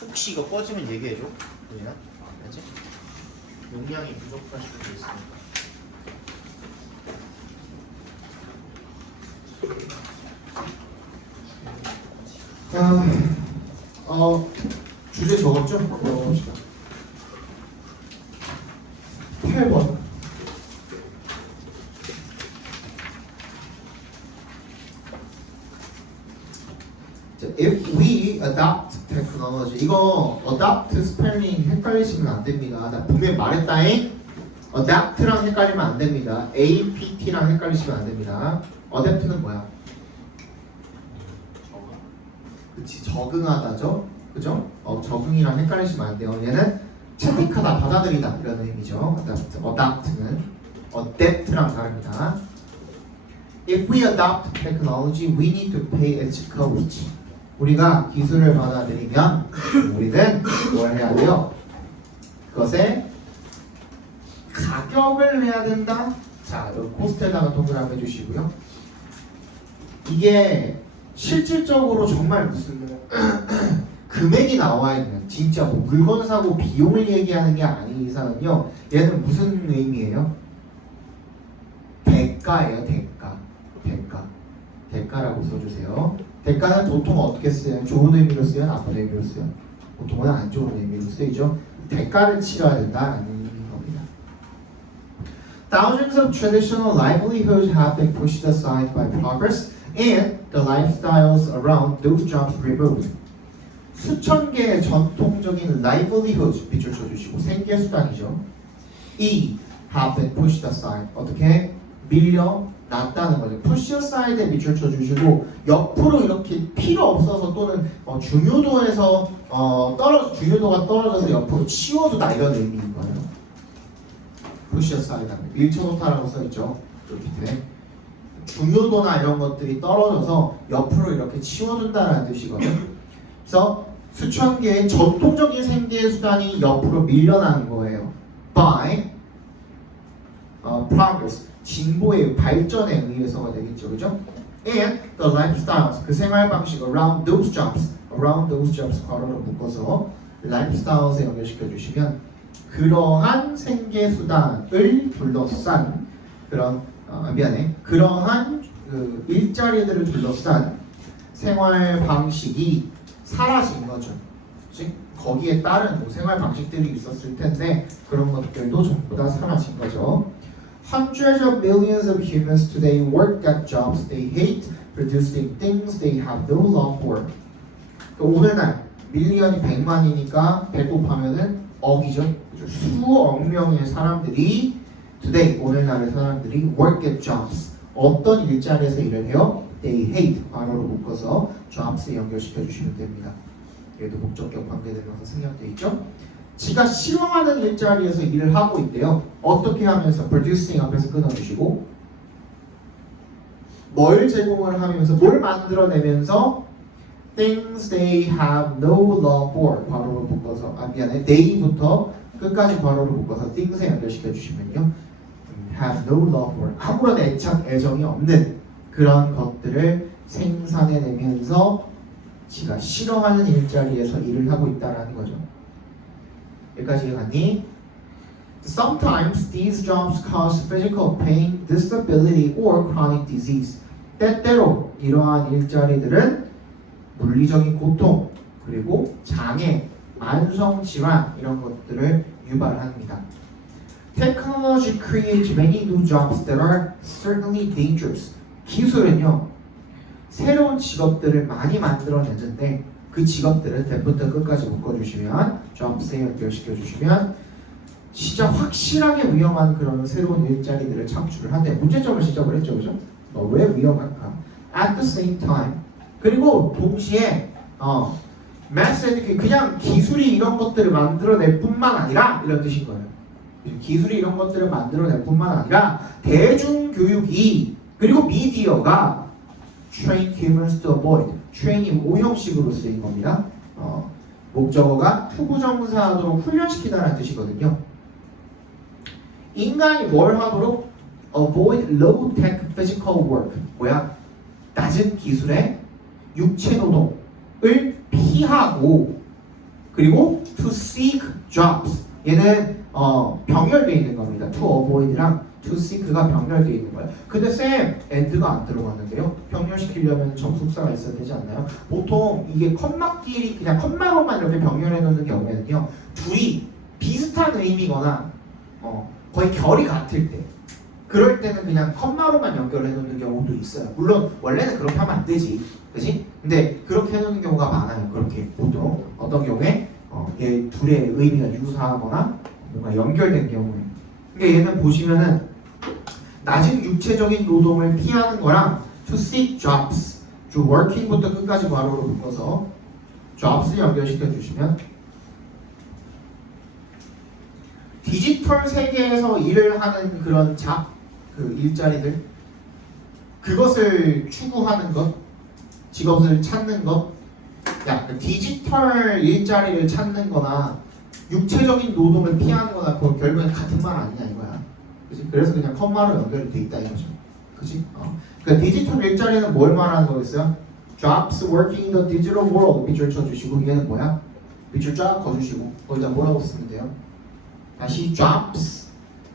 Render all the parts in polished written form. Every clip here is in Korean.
혹시 이거 꺼지면 얘기해줘. 그냥 알지? 용량이 부족할 수도 있으니까. 주제 적었죠? 8번. If we adopt technology, 이거 adopt 스펠링 헷갈리시면 안 됩니다. 나 분명히 말했다잉. adapt랑 헷갈리면 안 됩니다. apt랑 헷갈리시면 안 됩니다. adapt는 뭐야? 그치, 적응하다죠. 그죠? 적응이랑 헷갈리시면 안 돼요. 얘는 채택하다, 받아들이다 이런 의미죠. adapt는 adapt랑 다릅니다. If we adopt technology, we need to pay its cost. 우리가 기술을 받아들이면 우리는 뭘 해야 돼요? 그것에 가격을 내야 된다. 자, 여기 코스트에다가 동그라미 해주시고요. 이게 실질적으로 정말 무슨 금액이 나와 있는 진짜 뭐 물건 사고 비용을 얘기하는 게 아닌 이상은요. 얘는 무슨 의미예요? 대가예요, 대가. 대가라고 써주세요. 대가는 보통 어떻게 쓰여요? 좋은 의미로 쓰여요? 나쁜 의미로 쓰여요? 보통은 안 좋은 의미로 쓰이죠. 대가를 치러야 된다는 겁니다. Thousands of traditional livelihoods have been pushed aside by progress and the lifestyles around those jobs removed. 수천 개의 전통적인 livelihood 밑줄 쳐주시고 생계수단이죠. 이 have been pushed aside. 어떻게? 밀려났다는 거죠. push aside에 밑줄 쳐주시고 옆으로 이렇게 필요 없어서 또는 중요도에서 중요도가 떨어져서 옆으로 치워두다 이런 의미인 거예요. push aside 하면 밀쳐놓다라고 써있죠. 그 밑에 중요도나 이런 것들이 떨어져서 옆으로 이렇게 치워둔다라는 뜻이거든요. 그래서 수천 개의 전통적인 생계 수단이 옆으로 밀려나는 거예요. by progress, 진보의 발전에 의해서가 되겠죠, 그죠? And the lifestyles, 그 생활 방식 around those jobs 괄호로 묶어서 lifestyles에 연결시켜 주시면 그러한 생계 수단을 둘러싼 그런 그러한 그 일자리들을 둘러싼 생활 방식이 사라진 거죠. 즉 거기에 따른 뭐 생활 방식들이 있었을 텐데 그런 것들도 전부 다 사라진 거죠. Hundreds of millions of humans today work at jobs they hate, producing things they have no love for. 오늘날 밀리언이 100만이니까 100 곱하면은 억이죠. 수억 명의 사람들이 today 오늘날의 사람들이 work at jobs 어떤 일자리에서 일을 해요? They hate 괄호로 묶어서 jobs에 연결시켜 주시면 됩니다. 얘도 목적격 관계되면서 생략되어 있죠. 지가 싫어하는 일자리에서 일을 하고 있대요. 어떻게 하면서 producing 앞에서 끊어주시고 뭘 제공을 하면서 뭘 만들어내면서 things they have no love for 괄호로 묶어서 they부터 끝까지 괄호로 묶어서 things에 연결시켜 주시면요. have no love for 아무런 애정이 없는 그런 것들을 생산해내면서 지가 싫어하는 일자리에서 일을 하고 있다라는 거죠. 여기까지 갔니? Sometimes these jobs cause physical pain, disability, or chronic disease. 때때로 이러한 일자리들은 물리적인 고통, 그리고 장애, 만성 질환 이런 것들을 유발합니다. Technology creates many new jobs that are certainly dangerous. 기술은요, 새로운 직업들을 많이 만들어내는데 그 직업들을 대부터 끝까지 묶어주시면 jobs에 연결시켜주시면 진짜 확실하게 위험한 그런 새로운 일자리들을 창출을 한대. 문제점을 지적을 했죠, 그죠? 왜 위험할까? At the same time 그리고 동시에 mass education 그냥 기술이 이런 것들을 만들어낼 뿐만 아니라 이런 뜻인 거예요. 기술이 이런 것들을 만들어낼 뿐만 아니라 대중교육이 그리고 미디어가 train humans to avoid train이 오형식으로 쓰인 겁니다. 목적어가 투부정사하도록 훈련시키다라는 뜻이거든요. 인간이 뭘 하도록 avoid low-tech physical work 뭐야? 낮은 기술의 육체 노동을 피하고 그리고 to seek jobs. 얘는 병렬되어 있는 겁니다. to avoid랑 to seek가 병렬되어 있는 거예요. 근데 쌤, and가 안 들어갔는데요? 병렬시키려면 접속사가 있어야 되지 않나요? 보통 이게 컴마끼리 그냥 컴마로만 이렇게 병렬해 놓는 경우에는요, 둘이 비슷한 의미거나 거의 결이 같을 때, 그럴 때는 그냥 컴마로만 연결해 놓는 경우도 있어요. 물론 원래는 그렇게 하면 안 되지, 그지? 근데 그렇게 해놓는 경우가 많아요. 그렇게 보통 어떤 경우에 얘 둘의 의미가 유사하거나 뭔가 연결된 경우에. 그러니까 얘는 보시면은 낮은 육체적인 노동을 피하는 거랑 to seek jobs, to working부터 끝까지 괄호로 묶어서 jobs를 연결시켜 주시면 디지털 세계에서 일을 하는 그런 그 일자리들, 그것을 추구하는 것, 직업을 찾는 것, 디지털 일자리를 찾는 거나 육체적인 노동을 피하는 거나 그건 결국엔 같은 말 아니냐 이거야. 그치? 그래서 그냥 컴마로 연결이 돼 있다 이거죠. 그치? 그러니까 디지털 일자리는 뭘 말하는 거겠어요? Jobs working in the digital world 밑줄 쳐주시고, 얘는 뭐야? 밑줄 쫙 거주시고 거기다 뭐라고 쓰면 돼요? 다시 jobs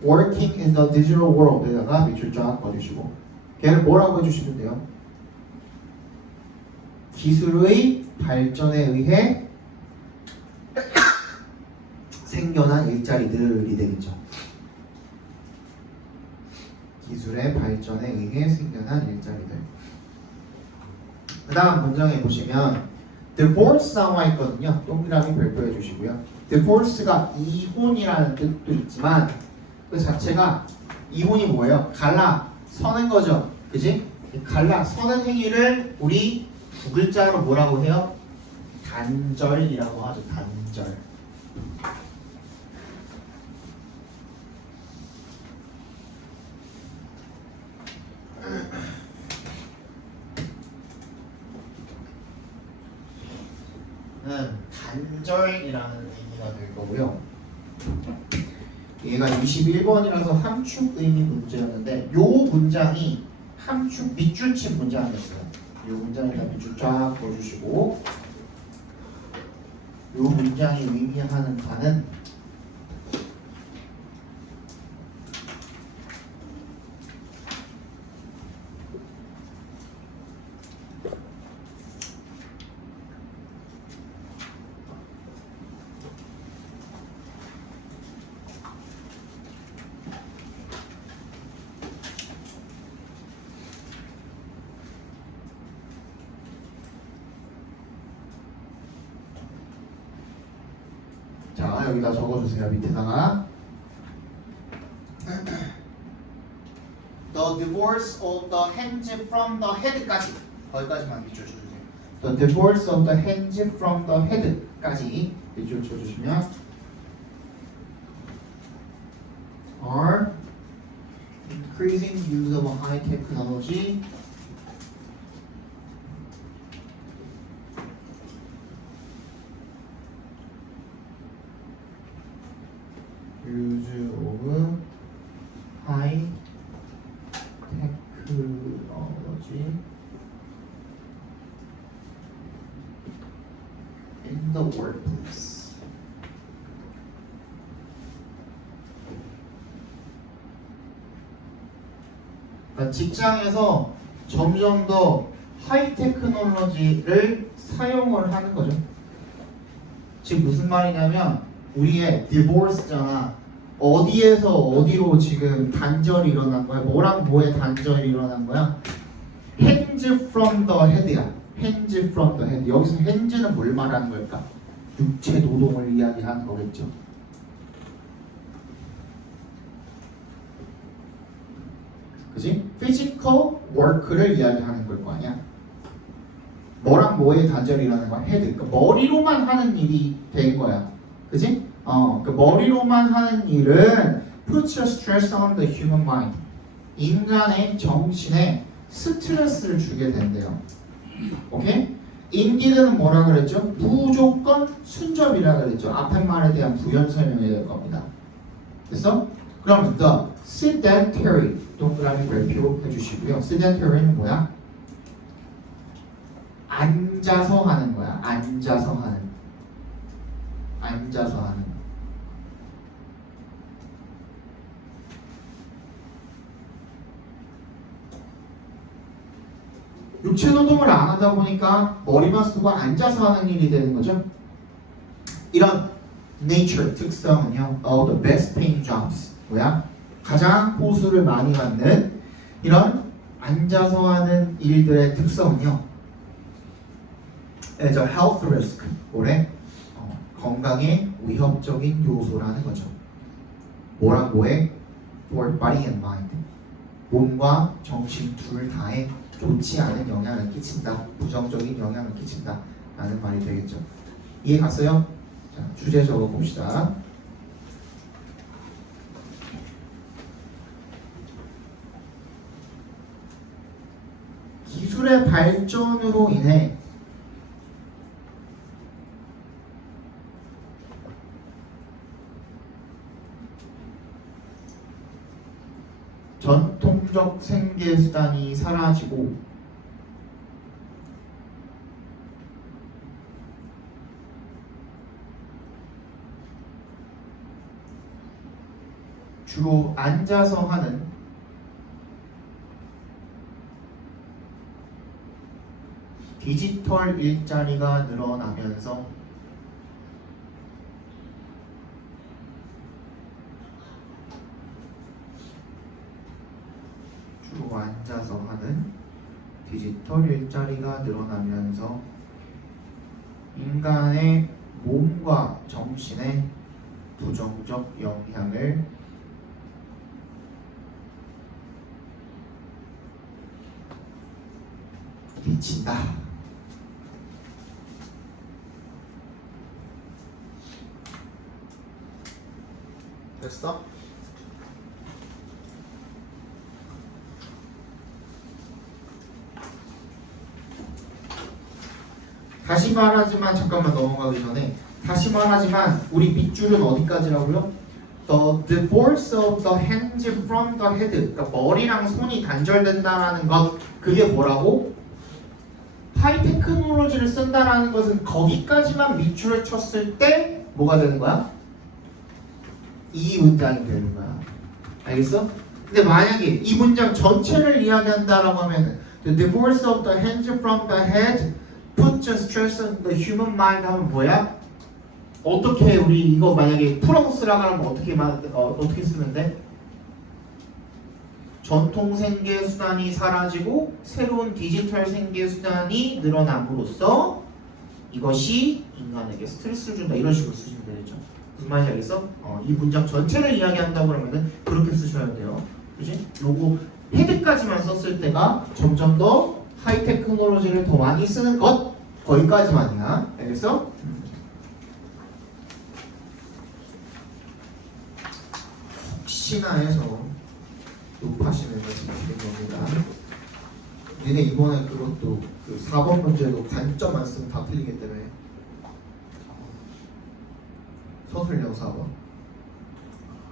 working in the digital world에다가 밑줄 쫙 거주시고, 걔는 뭐라고 해주시면 돼요? 기술의 발전에 의해 생겨난 일자리들이 되겠죠. 기술의 발전에 의해 생겨난 일자리들. 그 다음 문장에 보시면 divorce 나와 있거든요. 동그라미 별표해 주시고요. divorce가 이혼이라는 뜻도 있지만 그 자체가, 이혼이 뭐예요? 갈라서는 거죠. 그지? 갈라서는 행위를 우리 두 글자로 뭐라고 해요? 단절이라고 하죠. 단절. 단절이라는 의미가 될 거고요. 얘가 21번이라서 함축 의미 문제였는데, 요 문장이 함축 밑줄 친 문장이었어요. 요 문장에다 밑줄 쫙 그어주시고, 요 문장이 의미하는 바는 여기다 적어주세요. 밑에다가 The divorce of the hands from the head까지, 거기까지만 밑줄 쳐주세요. The divorce of the hands from the head까지 밑줄 쳐주시면 are increasing use of high technology use of high technology in the workplace. 그러니까 직장에서 점점 더 하이 테크놀로지를 사용을 하는 거죠. 지금 무슨 말이냐면 우리의 divorce잖아. 어디에서 어디로 지금 단절이 일어난 거야? 뭐랑 뭐의 단절이 일어난 거야? hands from the head야. hands from the head. 여기서 hands는 뭘 말하는 걸까? 육체 노동을 이야기하는 거겠죠. 그지? physical work를 이야기하는 걸 거 아니야? 뭐랑 뭐의 단절이 일어나는 거야? head. 그러니까 머리로만 하는 일이 된 거야. 그지? 그 머리로만 하는 일은 puts a stress on the human mind. 인간의 정신에 스트레스를 주게 된대요. 오케이? indeed는 뭐라 그랬죠? 무조건 순접이라 그랬죠. 앞에 말에 대한 부연 설명이 될 겁니다. 됐어? 그럼 the sedentary 동그라미 별표 해주시고요. sedentary는 뭐야? 앉아서 하는 거야. 앉아서 하는. 앉아서 하는 거. 육체 노동을 안 하다 보니까 머리만 쓰고 앉아서 하는 일이 되는 거죠. 이런 nature 특성은요, the best paying jobs 뭐야? 가장 보수를 많이 받는 이런 앉아서 하는 일들의 특성은요, as a health risk, 뭐래? 건강에 위협적인 요소라는 거죠. 뭐랑 뭐에? for body and mind. 몸과 정신 둘 다에 좋지 않은 영향을 끼친다. 부정적인 영향을 끼친다. 라는 말이 되겠죠. 이해 갔어요? 자, 주제 적어 봅시다. 기술의 발전으로 인해 전통적 생계 수단이 사라지고 주로 앉아서 하는 디지털 일자리가 늘어나면서 주로 앉아서 하는 디지털 일자리가 늘어나면서 인간의 몸과 정신에 부정적 영향을 미친다. 됐어? 다시 말하지만 잠깐만 넘어가기 전에 다시 말하지만 우리 밑줄은 어디까지라고요? The divorce of the hands from the head. 그러니까 머리랑 손이 단절된다라는 것 그게 뭐라고? 하이테크놀로지를 쓴다라는 것은 거기까지만 밑줄을 쳤을 때 뭐가 되는 거야? 이 문장이 되는 거야. 알겠어? 근데 만약에 이 문장 전체를 이야기한다라고 하면 the divorce of the hands from the head puts stress on the human mind 하면 뭐야? 어떻게 우리 이거 만약에 풀어서 쓰라고 하면 어떻게 쓰는데? 전통 생계 수단이 사라지고 새로운 디지털 생계 수단이 늘어남으로써 이것이 인간에게 스트레스를 준다. 이런 식으로 쓰시면 되겠죠. 무슨 말인지 알겠어? 이 문장 전체를 이야기한다고 그러면은 그렇게 쓰셔야 돼요. 그지? 요거 헤드까지만 썼을 때가 점점 더 하이테크놀로지를 더 많이 쓰는 것 거기까지만이야. 알겠어? 혹시나 해서 높아시면서 지금 드린 겁니다. 니네 이번에 그것도 그 4번 문제도 관점 안 쓰면 다 틀리기 때문에 서술형 4번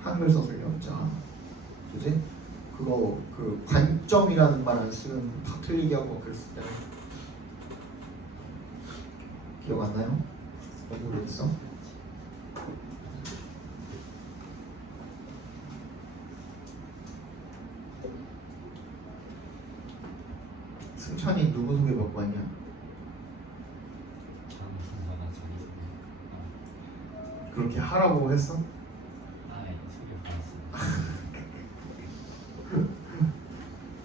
한글 서술형 자 그지? 그거 그 관점이라는 말 안 쓰면 다 틀리게 하고 그랬을 때 기억 안 나요? 너무 오래됐어? 승찬이 누구 소개받고 왔냐? 그렇게 하라고 했어?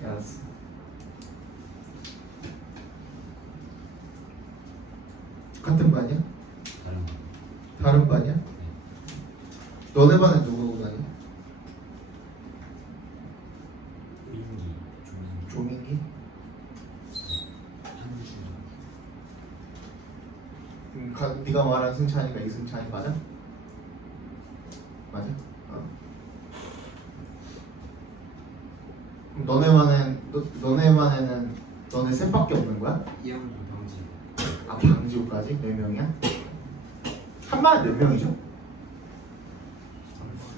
알았어. 같은 반이야? 다른 반이야? 너네 반에 누구 다녀? 조민기? 네가 말한 승찬이가 이승찬이 맞아? 맞아? 그럼 너네 반에는 너네 셋밖에 없는 거야? 이형도 병지. 아 방지호까지? 4명이야? 한 반에 몇 명이죠?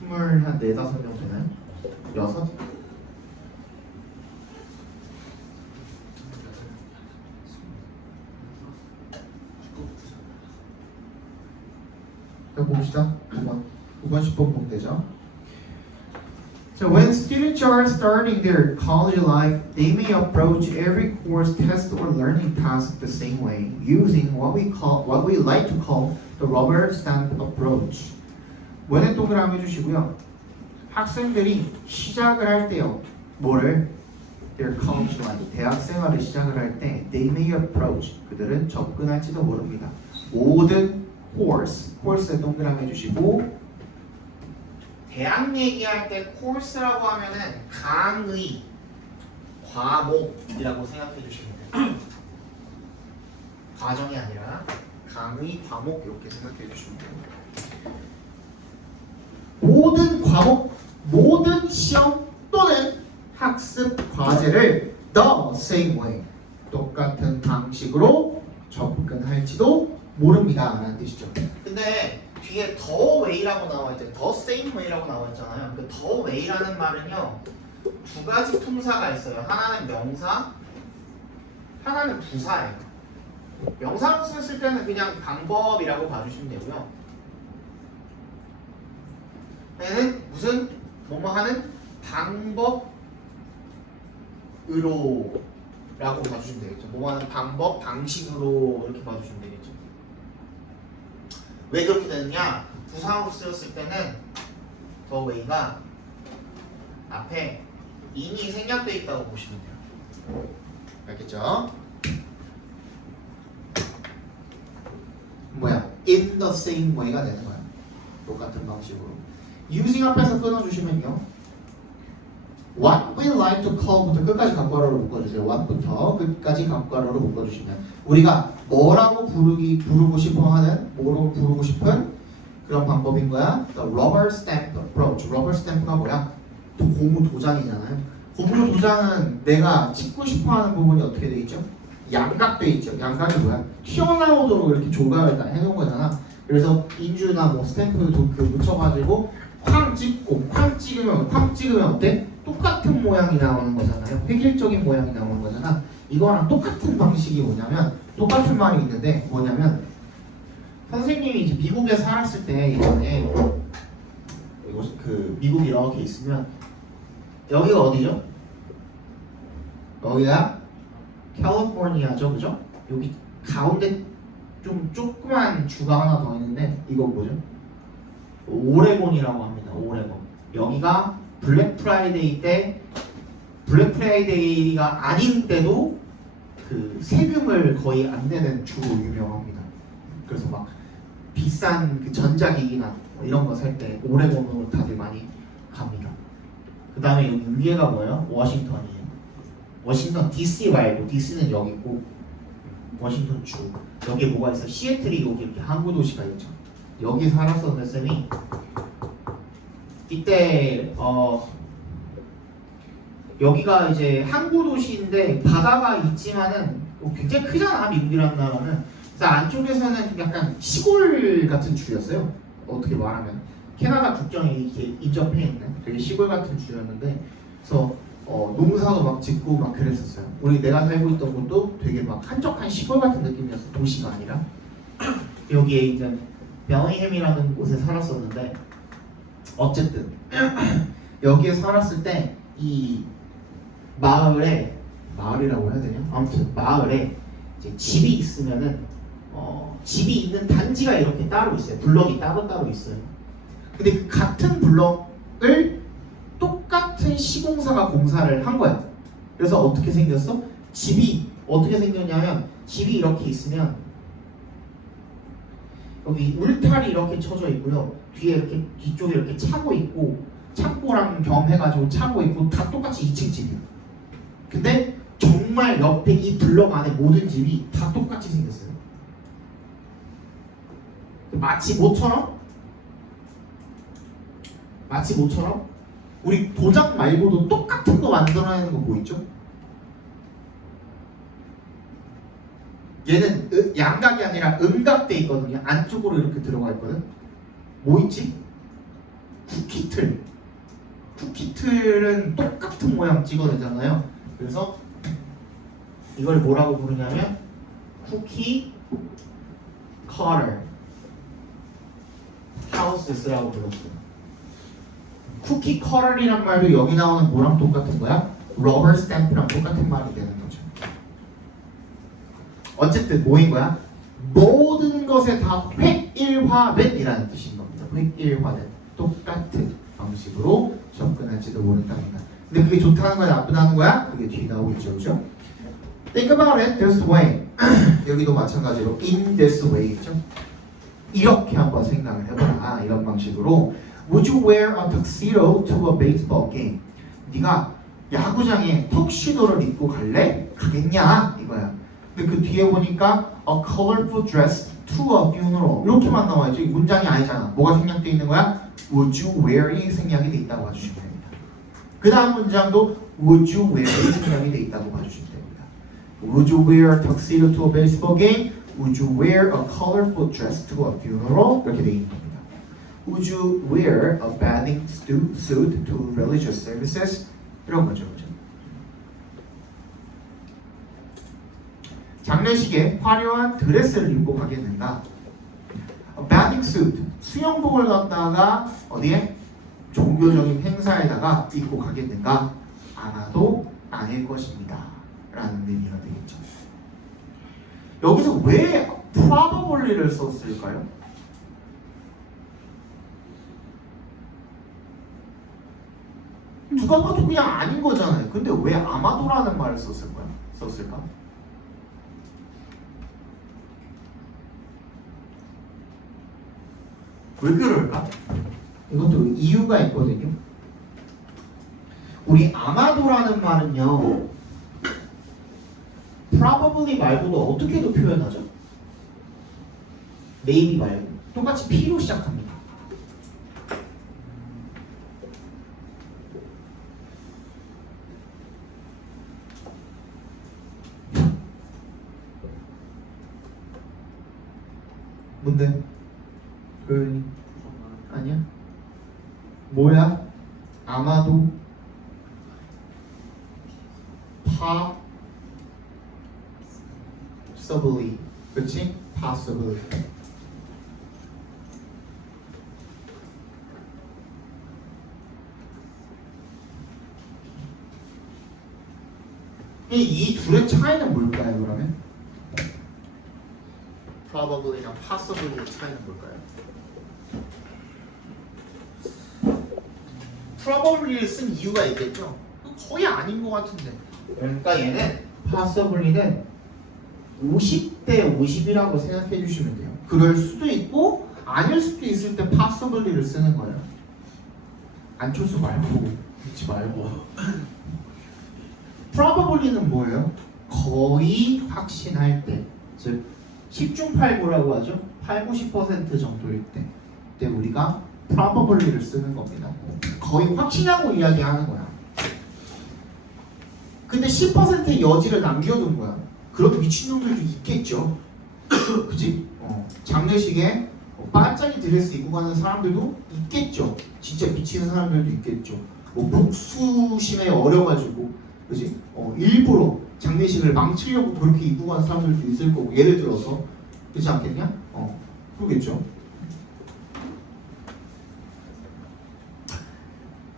24, 5명 되나요? 6? 자, 봅시다. 9번 10번 보면 되죠. So when students are starting their college life, they may approach every course, test, or learning task the same way, using what we like to call the rubber stamp approach. 원의 동그라미 해주시고요. 학생들이 시작을 할 때요. 뭐를? Their college life, 대학 생활을 시작을 할 때, they may approach, 그들은 접근할지도 모릅니다. 모든 course에 동그라미 해주시고. 대학 얘기할 때 코र्스라고 하면은 강의, 과목이라고 생각해 주시면 돼요. 과정이 아니라 강의, 과목 이렇게 생각해 주시면 돼요. 모든 과목, 모든 시험 또는 학습 과제를 the same way, 똑같은 방식으로 접근할지도 모릅니다 라는 뜻이죠. 근데 뒤에 the way라고 나와있죠. the same way라고 나와있잖아요. 그 the way라는 말은요, 두 가지 품사가 있어요. 하나는 명사, 하나는 부사예요. 명사로 썼을 때는 그냥 방법이라고 봐주시면 되고요. 얘는 무슨 뭐뭐 하는 방법으로 라고 봐주시면 되겠죠. 뭐뭐 하는 방법, 방식으로 이렇게 봐주시면 되겠죠. 왜 그렇게 되느냐? 부사로 쓰였을 때는 the way가 앞에 이미 생략되어 있다고 보시면 돼요. 알겠죠? 뭐야? in the same way가 되는 거야. 똑같은 방식으로. using 앞에서 끊어주시면요. what we like to call부터 끝까지 갑괄호로 묶어주세요. what부터 끝까지 갑괄호로 묶어주시면 우리가 뭐라고 부르고 싶은 그런 방법인 거야. The rubber stamp approach. rubber stamp가 뭐야? 고무 도장이잖아요. 고무 도장은 내가 찍고 싶어하는 부분이 어떻게 돼 있죠? 양각돼 있죠. 양각이 뭐야? 튀어나오도록 이렇게 조각을 다 해놓은 거잖아. 그래서 인주나 뭐 스탬프를 묻혀가지고 쾅 찍으면 어때? 똑같은 모양이 나오는 거잖아요. 획일적인 모양이 나오는 거잖아. 이거랑 똑같은 방식이 뭐냐면, 똑같은 말이 있는데 뭐냐면, 선생님이 이제 미국에 살았을 때 예전에 미국이 이렇게 있으면 여기가 어디죠? 여기가 캘리포니아죠, 그죠? 여기 가운데 좀 조그만 주가 하나 더 있는데 이거 뭐죠? 오레곤이라고 합니다. 오레곤. 여기가 블랙 프라이데이 때, 블랙 프라이데이가 아닌 때도 그 세금을 거의 안 내는 주로 유명합니다. 그래서 막 비싼 그 전자기기나 뭐 이런 거 살 때 오레곤으로 다들 많이 갑니다. 그 다음에 여기 위에가 뭐예요? 워싱턴이에요. 워싱턴 DC 말고, DC는 여기 있고 워싱턴 주. 여기에 뭐가 있어? 시애틀이 여기 이렇게 항구 도시가 있죠. 여기 살았었는데 쌤이 이때 여기가 이제 항구 도시인데 바다가 있지만은 굉장히 크잖아, 미국이라는 나라는. 그래서 안쪽에서는 좀 약간 시골 같은 주였어요. 어떻게 말하면 캐나다 국경에 이렇게 인접해 있는 되게 시골 같은 주였는데, 그래서 농사도 막 짓고 막 그랬었어요. 내가 살고 있던 곳도 되게 막 한적한 시골 같은 느낌이었어. 도시가 아니라. 여기에 있는 베어링햄이라는 곳에 살았었는데, 어쨌든 여기에 살았을 때 이 마을이라고 해야 되냐? 아무튼 마을에 이제 집이 있으면은 집이 있는 단지가 이렇게 따로 있어요. 블럭이 따로 있어요. 근데 그 같은 블럭을 똑같은 시공사가 공사를 한 거야. 그래서 어떻게 생겼어? 집이 어떻게 생겼냐면, 집이 이렇게 있으면 여기 울타리 이렇게 쳐져 있고요. 뒤에 이렇게 뒤쪽에 이렇게 차고 있고, 창고랑 겸해가지고 차고 있고, 다 똑같이 2층 집이야. 근데 정말 옆에 이 블럭 안에 모든 집이 다 똑같이 생겼어요. 마치 뭐처럼 우리 도장 말고도 똑같은 거 만들어내는 거 뭐 있죠? 얘는 양각이 아니라 음각돼 있거든요. 안쪽으로 이렇게 들어가 있거든. 뭐 있지? 쿠키틀은 똑같은 모양 찍어내잖아요. 그래서 이걸 뭐라고 부르냐면 쿠키 커터. house라고 불렀어요. 쿠키 컬러이란 말도 여기 나오는 뭐랑 똑같은 거야? rubber stamp랑 똑같은 말이 되는 거죠. 어쨌든 뭐인 거야? 모든 것에 다 획일화된 이라는 뜻인 겁니다. 획일화된 똑같은 방식으로 접근할지도 모른답니다. 근데 그게 좋다는 거야 나쁘다는 거야? 그게 뒤에 나오겠죠. 그죠? Think about it this way. 여기도 마찬가지로 in this way 있죠? 이렇게 한번 생각을 해보라. 이런 방식으로 Would you wear a tuxedo to a baseball game? 네가 야구장에 턱시도를 입고 갈래? 가겠냐? 이거야. 근데 그 뒤에 보니까 a colorful dress to a funeral 이렇게만 나와있죠. 이 문장이 아니잖아. 뭐가 생략되어 있는 거야? Would you wear이 생략이 돼 있다고 봐주시면 됩니다. 그 다음 문장도 Would you wear이 생략이 돼 있다고 봐주시면 됩니다. Would you wear a tuxedo to a baseball game? Would you wear a colorful dress to a funeral? 이렇게 돼 있는 겁니다. Would you wear a bathing suit to religious services? 이런 거죠. 그죠? 장례식에 화려한 드레스를 입고 가겠는가? A bathing suit, 수영복을 갖다가 어디에? 종교적인 행사에다가 입고 가겠는가? 아마도 아닐 것입니다. 라는 의미가 되겠죠. 여기서 왜 probably를 썼을까요? 누가 봐도 그냥 아닌 거잖아요. 근데 왜 아마도라는 말을 썼을까? 왜 그럴까? 이것도 이유가 있거든요. 우리 아마도라는 말은요, probably 말고도 어떻게도 표현하죠? maybe 말고 똑같이 P로 시작합니다. 뭔데? 그 아니야? 뭐야? 아마도 possibly 그치? possibly 이 둘의 차이는 뭘까요 그러면? probably랑 possibly의 차이는 뭘까요? probably를 쓴 이유가 있겠죠? 거의 아닌 것 같은데. 그러니까 얘는 possibly는 50대 50이라고 생각해 주시면 돼요. 그럴 수도 있고 아닐 수도 있을 때 possibly를 쓰는 거예요. 안철수 말고 믿지 말고. probably는 뭐예요? 거의 확신할 때, 즉 10중 8구라고 하죠. 8, 90% 정도일 때, 그때 우리가 probably를 쓰는 겁니다. 거의 확신하고 이야기하는 거야. 근데 10%의 여지를 남겨둔 거야. 그런 미친놈들도 있겠죠. 그치? 장례식에 반짝이 드레스 입고 가는 사람들도 있겠죠. 진짜 미치는 사람들도 있겠죠. 뭐 복수심에 어려가지고, 그치? 일부러 장례식을 망치려고 그렇게 입고 가는 사람들도 있을 거고, 예를 들어서 그렇지 않겠냐? 그러겠죠.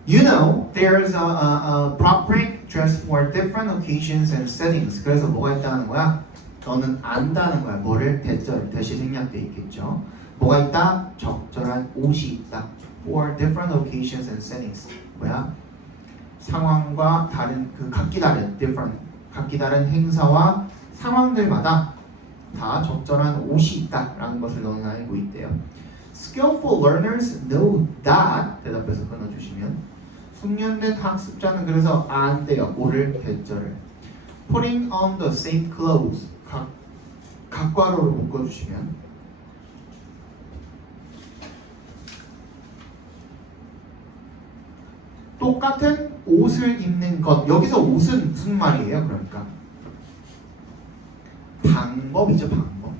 You know, there's a proper dress for different occasions and settings. 그래서 뭐가 있다는 거야? 너는 안다는 거야. 뭐를? 대시 생략돼 있겠죠. 뭐가 있다? 적절한 옷이 있다. For different occasions and settings. 뭐야? 상황과 다른 각기 다른 행사와 상황들마다 다 적절한 옷이 있다라는 것을 너는 알고 있대요. Skillful learners know that. 대답해서 끊어주시면. 숙련된 학습자는 그래서 안돼요. 오를 대절을. Putting on the same clothes. 각과로를 묶어주시면. 똑같은 옷을 입는 것. 여기서 옷은 무슨 말이에요? 그러니까 방법이죠. 방법.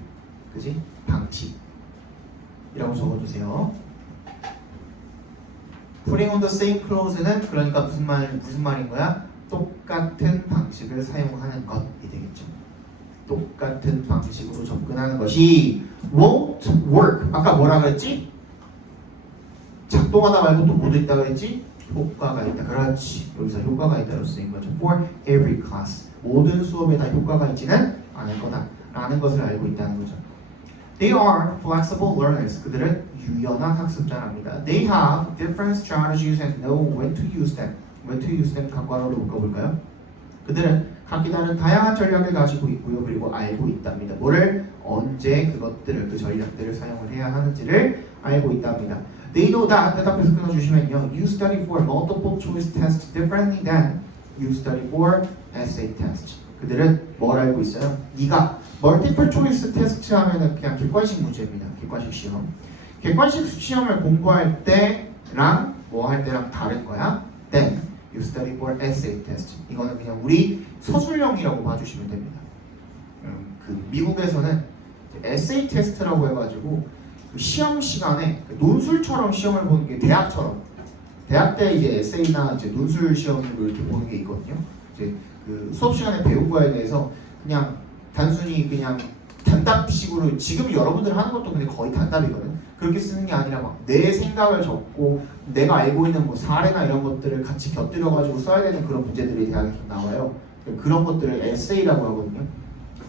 그지? 방식. 이라고 적어주세요. Putting on the same clothes는 그러니까 무슨 말인 거야? 똑같은 방식을 사용하는 것이 되겠죠. 똑같은 방식으로 접근하는 것이 won't work. 아까 뭐라 그랬지? 작동하다 말고 또 뭐도 있다 그랬지? 효과가 있다. 그렇지. 여기서 효과가 있다로 쓰인 거죠. For every class. 모든 수업에 다 효과가 있지는 않을 거다. 라는 것을 알고 있다는 거죠. They are flexible learners. 그들은 유연한 학습자랍니다. They have different strategies and know when to use them. When to use them 각관어로 묶어볼까요? 그들은 각기 다른 다양한 전략을 가지고 있고요. 그리고 알고 있답니다. 뭐를 언제 그것들을 그 전략들을 사용을 해야 하는지를 알고 있답니다. They know that 대답해서 끊어주시면요. You study for multiple choice test differently than you study for essay test. 그들은 뭘 알고 있어요? 네가 멀티플 초이스 테스트 하면은 그냥 객관식 문제입니다. 객관식 시험. 객관식 시험을 공부할 때랑 뭐 할 때랑 다른 거야. Then you study for essay test. 이거는 그냥 우리 서술형이라고 봐주시면 됩니다. 그 미국에서는 에세이 테스트라고 해가지고 그 시험 시간에 논술처럼 시험을 보는 게 대학처럼 대학 때 이제 에세이나 이제 논술 시험으로 이렇게 보는 게 있거든요. 이제 그 수업 시간에 배운 거에 대해서 그냥 단순히 그냥 단답식으로 지금 여러분들 하는 것도 근데 거의 단답이거든. 그렇게 쓰는 게 아니라 막 내 생각을 적고 내가 알고 있는 뭐 사례나 이런 것들을 같이 곁들여 가지고 써야 되는 그런 문제들이 대학에 나와요. 그런 것들을 에세이라고 하거든요.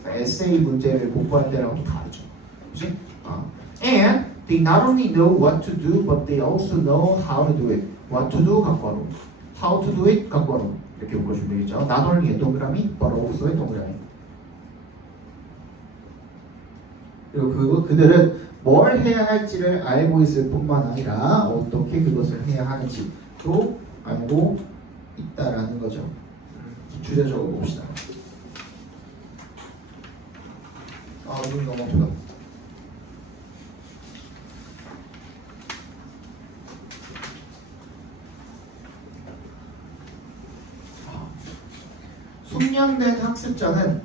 그러니까 에세이 문제를 공부할 때랑 또 다르죠. 그렇지? And they not only know what to do, but they also know how to do it. What to do 각과로, how to do it 각과로 이렇게 보시면 되겠죠. Not only의 동그라미, but also의 동그라미. 그리고 그들은 뭘 해야 할지를 알고 있을 뿐만 아니라 어떻게 그것을 해야 하는지도 알고 있다라는 거죠. 주제 적어봅시다. 눈이 너무 아프다. 숙련된 학습자는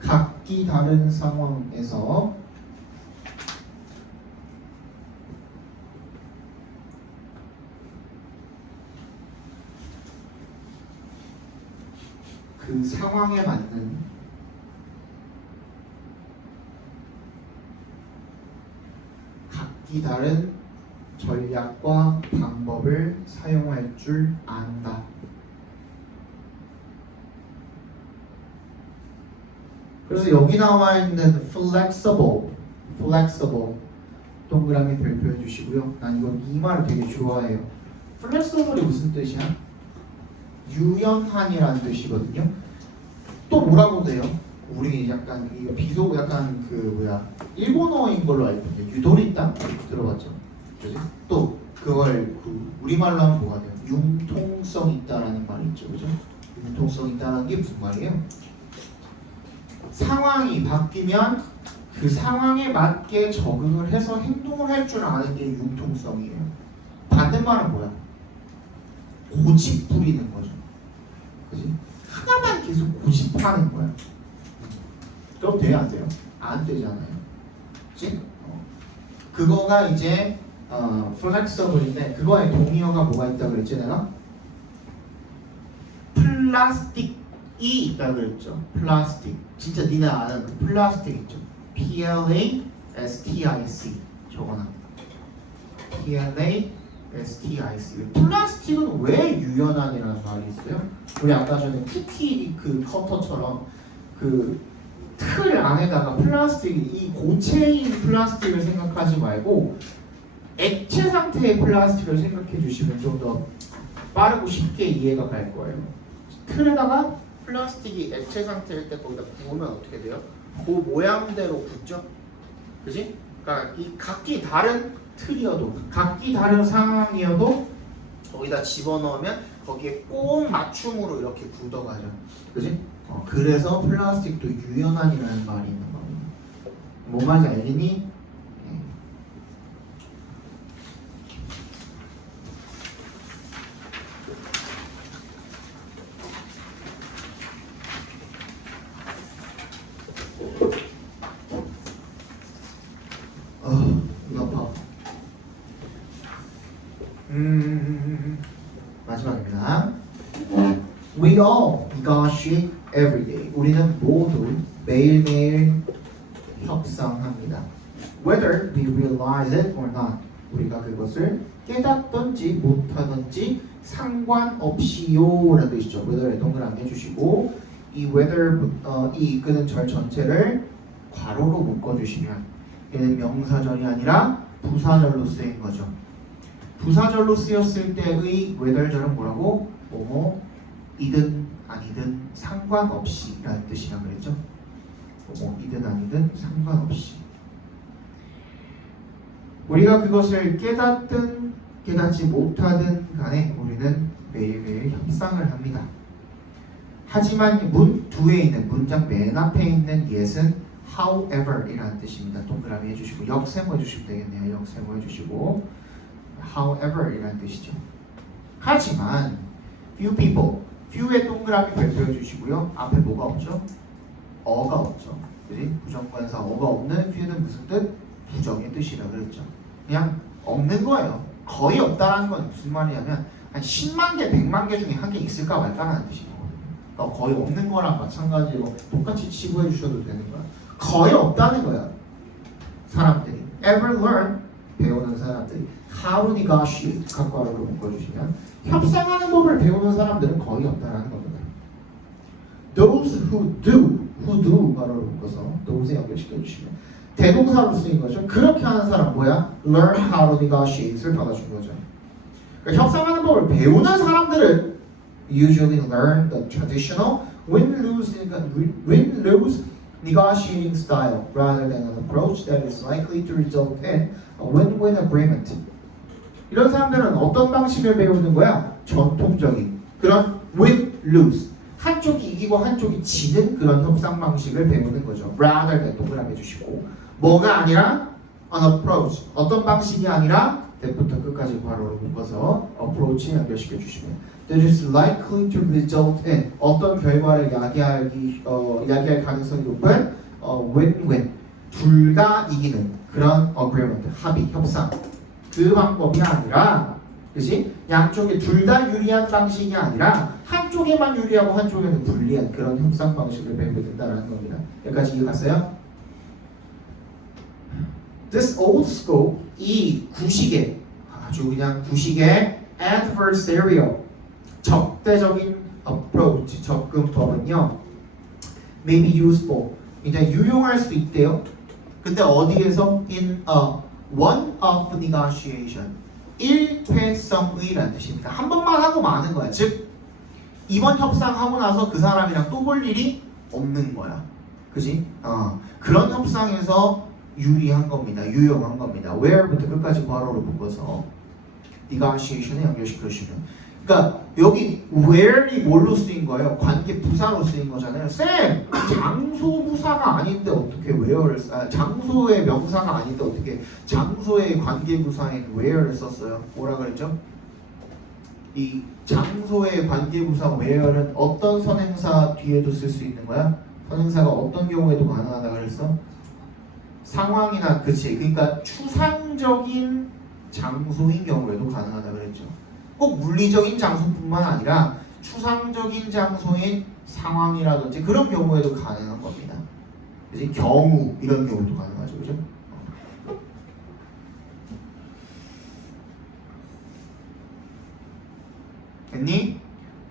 각기 다른 상황에서 그 상황에 맞는 각기 다른 전략과 방법을 사용할 줄 안다. 그래서 여기 나와 있는 flexible 동그라미 별표해 주시고요. 난 이 말을 되게 좋아해요. flexible이 무슨 뜻이야? 유연한이라는 뜻이거든요. 또 뭐라고도 해요? 우리 약간 이거 비속 약간 그 뭐야 일본어인 걸로 알고 있는데 유도리땅 들어봤죠? 그지? 또 그걸 그 우리말로 하면 뭐가 돼요? 융통성 있다라는 말이 있죠, 그죠? 융통성 있다라는 게 무슨 말이에요? 상황이 바뀌면 그 상황에 맞게 적응을 해서 행동을 할 줄 아는 게 융통성이에요. 반대말은 뭐야? 고집 부리는 거죠. 그지? 하나만 계속 고집하는 거야. 그럼 돼요, 안 돼요? 안 되잖아요. 그지? 그거가 이제 플렉서블인데 그거에 동의어가 뭐가 있다고 그랬지 내가? 플라스틱이 있다고 그랬죠. 플라스틱. 진짜 니네 아는 그 플라스틱 있죠. P-L-A-S-T-I-C 저거나 P-L-A-S-T-I-C. 플라스틱은 왜 유연한이라는 말이 있어요? 우리 아까 전에 쿠키 그 커터처럼 그 틀 안에다가 플라스틱, 이 고체인 플라스틱을 생각하지 말고 액체 상태의 플라스틱을 생각해 주시면 좀 더 빠르고 쉽게 이해가 갈 거예요. 틀에다가 플라스틱이 액체 상태일 때 거기다 부으면 어떻게 돼요? 그 모양대로 붙죠? 그지? 그러니까 이 각기 다른 틀이어도 각기 다른 상황이어도 거기다 집어넣으면 거기에 꼭 맞춤으로 이렇게 굳어가죠. 그지? 그래서 플라스틱도 유연한이라는 말이 있는 겁니다. 뭔 말인지 알겠니? 이거 아파. 마지막입니다. We all negotiate every day. 우리는 모두 매일매일 협상합니다. Whether we realize it or not. 우리가 그것을 깨닫든지 못하든지 상관없이요 라는 뜻이죠. whether에 동그라미 해주시고 이 whether 이 이끄는 절 전체를 괄호로 묶어주시면 얘는 명사절이 아니라 부사절로 쓰인 거죠. 부사절로 쓰였을 때의 whether절은 뭐라고? 뭐뭐이든 아니든 상관없이 라는 뜻이라 그랬죠. 뭐뭐이든 아니든 상관없이. 우리가 그것을 깨닫든 깨닫지 못하든 간에 우리는 매일매일 협상을 합니다. 하지만 문 뒤에 있는 문장 맨 앞에 있는 yes은 however 이라는 뜻입니다. 동그라미 해주시고 역세모 해주시면 되겠네요. 역세모 해주시고 however 이라는 뜻이죠. 하지만 few people, few의 동그라미 발표해 주시고요. 앞에 뭐가 없죠? 어가 없죠. 그지? 부정관사 어가 없는 few는 무슨 뜻? 부정의 뜻이라 그랬죠. 그냥 없는 거예요. 거의 없다라는 건 무슨 말이냐면 한 10만 개, 100만 개 중에 한 개 있을까 말까라는 뜻이거든요. 그러니까 거의 없는 거랑 마찬가지로 똑같이 치부해 주셔도 되는 거야. 거의 없다는 거야. 사람들이 ever learn 배우는 사람들이 how to negotiate 각과로 묶어주시면 협상하는 법을 배우는 사람들은 거의 없다라는 겁니다. Those who do 가로로 묶어서 those에 연결시켜 주시면 대동사로 쓰인 거죠. 그렇게 하는 사람 뭐야? learn how to negotiate를 받아준 거죠. 그러니까 협상하는 법을 배우는 사람들은 usually learn the traditional win-lose negotiating style rather than an approach that is likely to result in a win-win agreement. 이런 사람들은 어떤 방식을 배우는 거야? 전통적인 그런 win-lose 한쪽이 이기고 한쪽이 지는 그런 협상 방식을 배우는 거죠. rather than 동그라미 해주시고 뭐가 아니라 an approach 어떤 방식이 아니라 대부터 끝까지 괄호로 묶어서 approach에 연결시켜 주시면 that is likely to result in 어떤 결과를 야기할 가능성이 높은 win-win 둘 다 이기는 그런 agreement 합의 협상 그 방법이 아니라 그치? 양쪽에 둘 다 유리한 방식이 아니라 한쪽에만 유리하고 한쪽에는 불리한 그런 협상 방식을 배우게 된다는 겁니다. 여기까지 이해 갔어요? This old school 이 구식의 아주 그냥 구식의 adversarial 적대적인 approach 접근법은요 may be useful 이제 유용할 수 있대요. 근데 어디에서 in a one-off negotiation 일회성의라는 뜻입니다. 한 번만 하고 마는 거야. 즉 이번 협상하고 나서 그 사람이랑 또 볼 일이 없는 거야. 그지? 그런 협상에서 유리한 겁니다. 유용한 겁니다. where부터 끝까지 괄호로 묶어서 negotiation에 연결시켜주시면 그러니까 여기 where이 뭘로 쓰인 거예요? 관계 부사로 쓰인 거잖아요. 쌤! 장소 부사가 아닌데 어떻게 where를 장소의 명사가 아닌데 어떻게 장소의 관계 부사인 where를 썼어요? 뭐라 그랬죠? 이 장소의 관계 부사 where는 어떤 선행사 뒤에도 쓸 수 있는 거야? 선행사가 어떤 경우에도 가능하다 그랬어? 상황이나 그치 그러니까 추상적인 장소인 경우에도 가능하다 그랬죠. 꼭 물리적인 장소뿐만 아니라 추상적인 장소인 상황이라든지 그런 경우에도 가능한 겁니다. 그치? 경우 이런 경우도 가능하죠. 그죠? 됐니?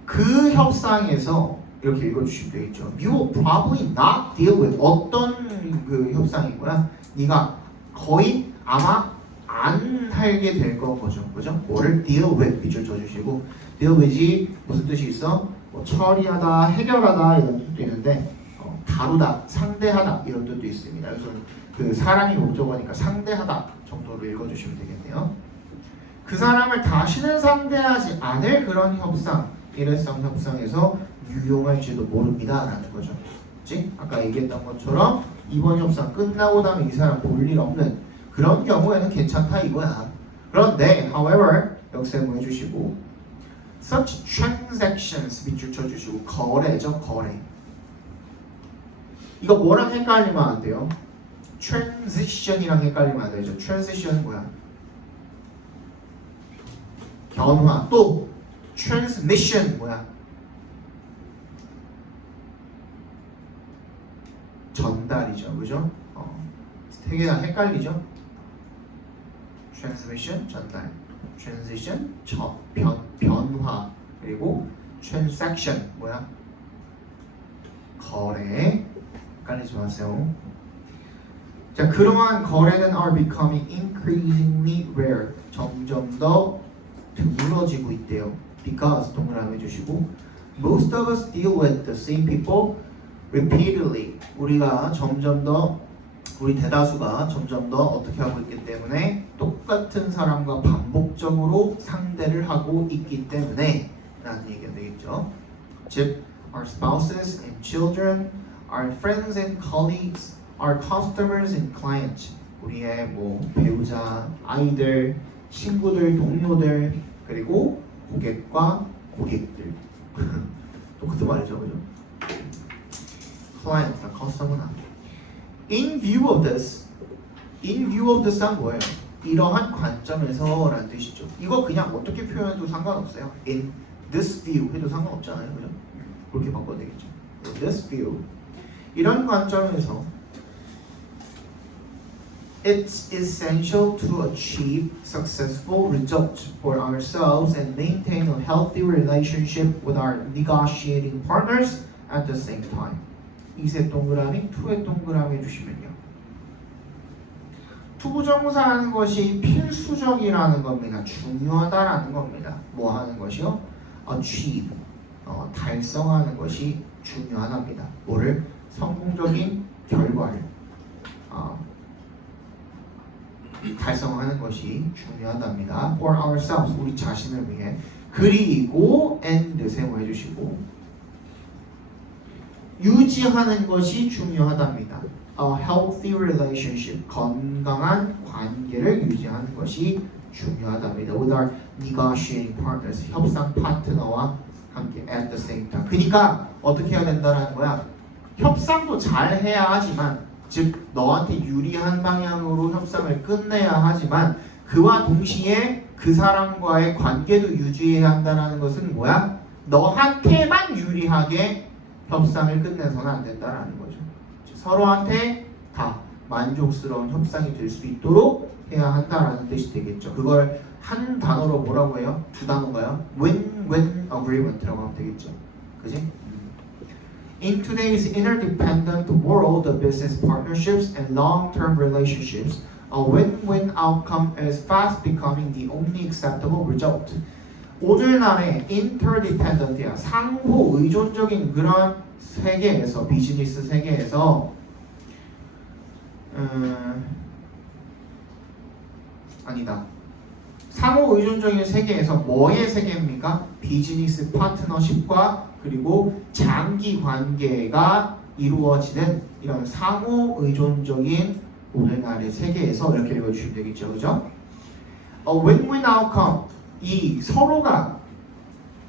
그 협상에서 이렇게 읽어주시면 되겠죠. You will probably not deal with 어떤 그 협상인 거야? 네가 거의 아마 안 하게 될 거죠. 그죠? 뭐를 deal with 밑줄 쳐주시고 deal with이 무슨 뜻이 있어? 뭐 처리하다, 해결하다 이런 뜻도 있는데 다루다, 상대하다 이런 뜻도 있습니다. 그래서 그 사람이 목적어니까 상대하다 정도로 읽어주시면 되겠네요. 그 사람을 다시는 상대하지 않을 그런 협상, 일회성 협상에서 유용할지도 모릅니다 라는 거죠. 그치? 아까 얘기했던 것처럼 이번 협상 끝나고 나면 이 사람 볼 일 없는 그런 경우에는 괜찮다 이거야. 그런데 however 역세모 해주시고 such transactions 밑줄 쳐주시고 거래죠. 거래. 이거 뭐랑 헷갈리면 안 돼요? transition이랑 헷갈리면 안 되죠. transition은 뭐야? 변화. 또 transmission 뭐야? 전달이죠, 그죠? 되게 다 헷갈리죠? transmission 전달, transition 변화, 그리고 transaction 뭐야? 거래. 헷갈리지 마세요. 자, 그러한 거래는 are becoming increasingly rare. 점점 더 드물어지고 있대요. Because 동그라미 해주시고 most of us deal with the same people repeatedly. 우리 대다수가 점점 더 어떻게 하고 있기 때문에 똑같은 사람과 반복적으로 상대를 하고 있기 때문에 라는 얘기가 되겠죠. 즉, our spouses and children, our friends and colleagues, our customers and clients. 우리의 뭐 배우자, 아이들, 친구들, 동료들, 그리고 고객과 고객들. 똑같은 말이죠, 그죠? client나 customer나. In view of this 뭐예요? 이러한 관점에서 라는 뜻이죠. 이거 그냥 어떻게 표현해도 상관없어요. In this view 해도 상관없잖아요, 그죠? 그렇게 바꿔도 되겠죠. In this view 이런 관점에서 it's essential to achieve successful results for ourselves and maintain a healthy relationship with our negotiating partners at the same time. 2세 동그라미, 2의 동그라미 해주시면요. 투부정사 하는 것이 필수적이라는 겁니다. 중요하다라는 겁니다. 뭐 하는 것이요? achieve, 달성하는 것이 중요하답니다. 뭐를? 성공적인 결과를 달성하는 것이 중요하답니다. For ourselves, 우리 자신을 위해. 그리고 and 세모 해주시고 유지하는 것이 중요하답니다. A healthy relationship, 건강한 관계를 유지하는 것이 중요하답니다. With our negotiating partners, 협상 파트너와 함께 at the same time. 그러니까 어떻게 해야 된다는 거야? 협상도 잘 해야 하지만, 즉 너한테 유리한 방향으로 협상을 끝내야 하지만 그와 동시에 그 사람과의 관계도 유지해야 한다는 것은 뭐야? 너한테만 유리하게 협상을 끝내서는 안 된다라는 거죠. 서로한테 다 만족스러운 협상이 될 수 있도록 해야 한다라는 뜻이 되겠죠. 그걸 한 단어로 뭐라고 해요? 두 단어가요? Win-win agreement라고 하면 되겠죠. 그지? In today's interdependent world of business partnerships and long-term relationships, a win-win outcome is fast becoming the only acceptable result. 오늘날의 interdependent야, 상호 의존적인 그런 세계에서, 비즈니스 세계에서 아니다. 상호 의존적인 세계에서 뭐의 세계입니까? 비즈니스 파트너십과 그리고 장기 관계가 이루어지는 이런 상호 의존적인 오늘날의 세계에서 이렇게 읽어주시면 되겠죠, 그죠? A win-win outcome, 이 서로가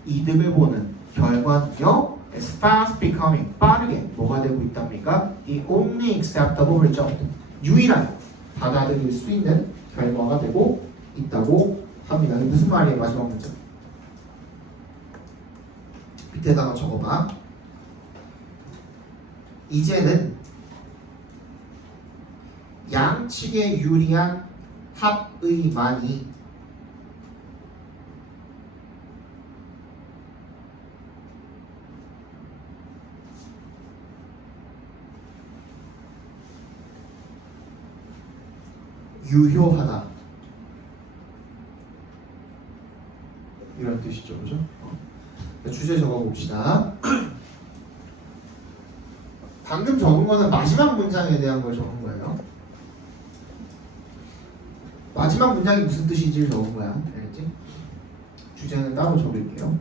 이득을 보는 결과는요, is fast becoming, 빠르게 뭐가 되고 있답니까? The only acceptable result, 유일한 받아들일 수 있는 결과가 되고 있다고 합니다. 무슨 말이에요? 마지막 문장 밑에다가 적어봐. 이제는 양측에 유리한 합의만이 유효하다, 이런 뜻이죠, 그죠? 주제 적어봅시다. 방금 적은 거는 마지막 문장에 대한 걸 적은 거예요. 마지막 문장이 무슨 뜻인지를 적은 거야. 알겠지? 주제는 따로 적을게요.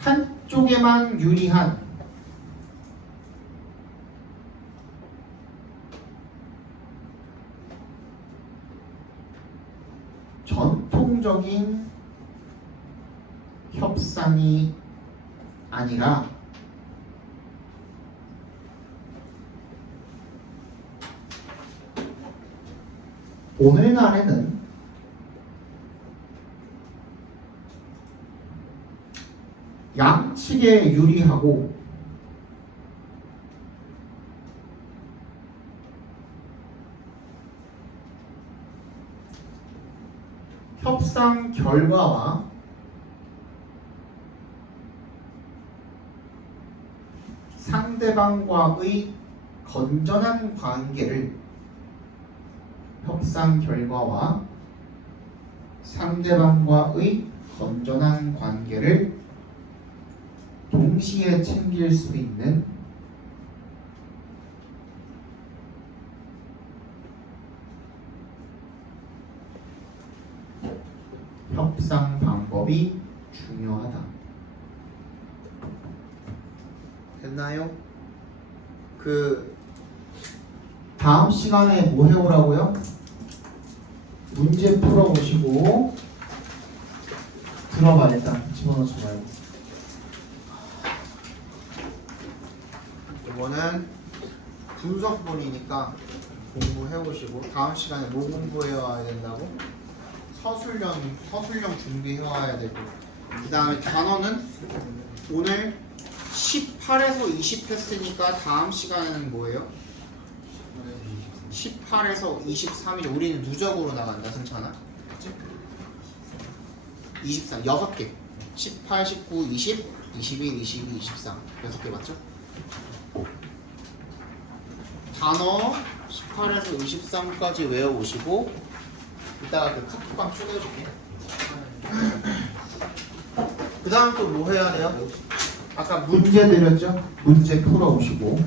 한쪽에만 유리한 전통적인 협상이 아니라 오늘날에는 양측에 유리하고 협상 결과와 상대방과의 건전한 관계를 협상 결과와 상대방과의 건전한 관계를 동시에 챙길 수 있는 협상 방법이 중요하다. 됐나요? 다음 시간에 뭐 해오라고요? 문제 풀어보시고 들어봐. 일단 집어넣지 말고. 이거는 분석본이니까 공부해오시고 다음 시간에 뭐 공부해와야 된다고? 서술형 준비해와야 되고 그 다음에 단어는 오늘 18에서 20 했으니까 다음 시간에는 뭐예요? 18에서 23일 우리는 누적으로 나간다 승찬아 그치? 23 6개 18, 19, 20, 21, 22, 23 6개 맞죠? 단어 18에서 23까지 외워오시고 이따가 그 카톡방 초대해줄게 그 다음 또 뭐 해야 돼요? 아까 문제 드렸죠? 문제 풀어오시고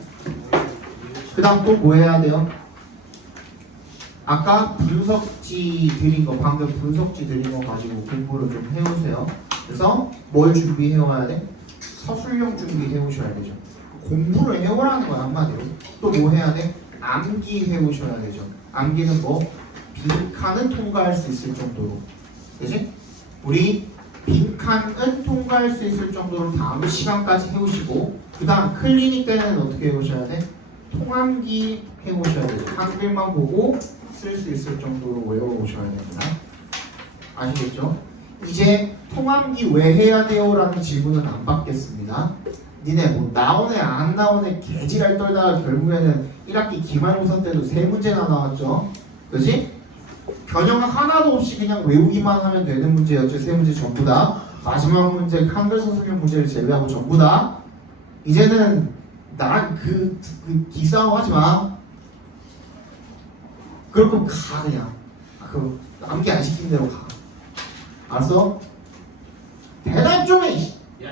그 다음 또 뭐 해야 돼요? 아까 분석지 드린 거 방금 분석지 드린 거 가지고 공부를 좀 해오세요. 그래서 뭘 준비해와야 돼? 서술형 준비해오셔야 되죠. 공부를 해오라는 거야 한마디로. 또 뭐 해야 돼? 암기 해오셔야 되죠. 암기는 뭐? 빈칸은 통과할 수 있을 정도로. 그지? 우리 빈칸은 통과할 수 있을 정도로 다음 시간까지 해오시고 그 다음 클리닉 때는 어떻게 해오셔야 돼? 통암기 해오셔야 돼요. 한글만 보고 쓸 수 있을 정도로 외워오셔야 됩니다. 아시겠죠? 이제 통암기 왜 해야 돼요? 라는 질문은 안 받겠습니다. 니네 뭐 나오네 안 나오네 개지랄 떨다가 결국에는 1학기 기말고사 때도 3문제나 나왔죠. 그지? 변형 하나도 없이 그냥 외우기만 하면 되는 문제였죠. 3문제 전부 다. 마지막 문제 한글 서술형 문제를 제외하고 전부 다. 이제는 나랑 그 기싸움 하지 마. 그럴 거면 가 그냥. 그 암기 안 시킨 대로 가. 알았어? 대답 좀 해. 야.